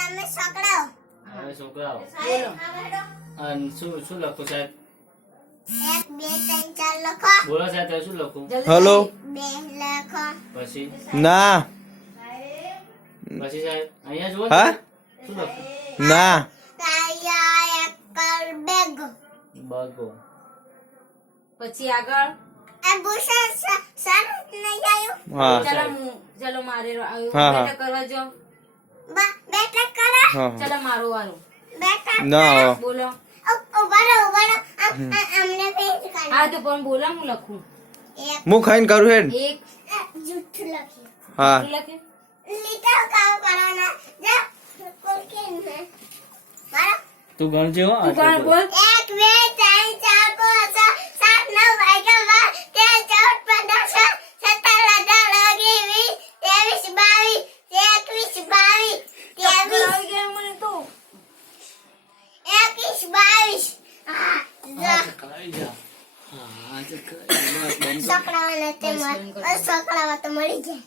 તમે છોકરાઓ હવે છોકરાઓ બોલો. અને શું લખું સાહેબ? 1 2 3 4 લખો. બોલો સાહેબ તમે શું લખું? જલ્દી હલો. જલ્દી. 2 લખો. પછી ના પછી સાહેબ અહીંયા જુઓ હા? શું લખું? ના કાયા એકલ બેગ. બગો. પછી આગળ આ ભૂષણ સર નહીં આવ્યું. હા ચલો મારે આવ્યું. હા, હા. બેટા કરવા જો. બેટા કરો. હા ચલો મારો વારો. બેટા ના બોલો. ઉભા રહો. અમને પેજ કાઢો. હા તો પણ બોલો હું લખું. એક હું ખાઈને કરું હેડ એક જૂઠું લખ્યું. હા શું લખે? લીટા કામ કરવાના. જા કોલકે ને મારો તું ગણજે હો. તું કોણ બોલ? 1 2 3 4 5 6 7 9 11 12 13 14 15 16 17 18 19 20 21 22 23 આવી ગયા મને તો. 21 22 હા ખાઈ જા. હા આજે ખાઈ. બસ બંધ કર. છોકરાઓને તે છોકરાઓ તો મળી જાય.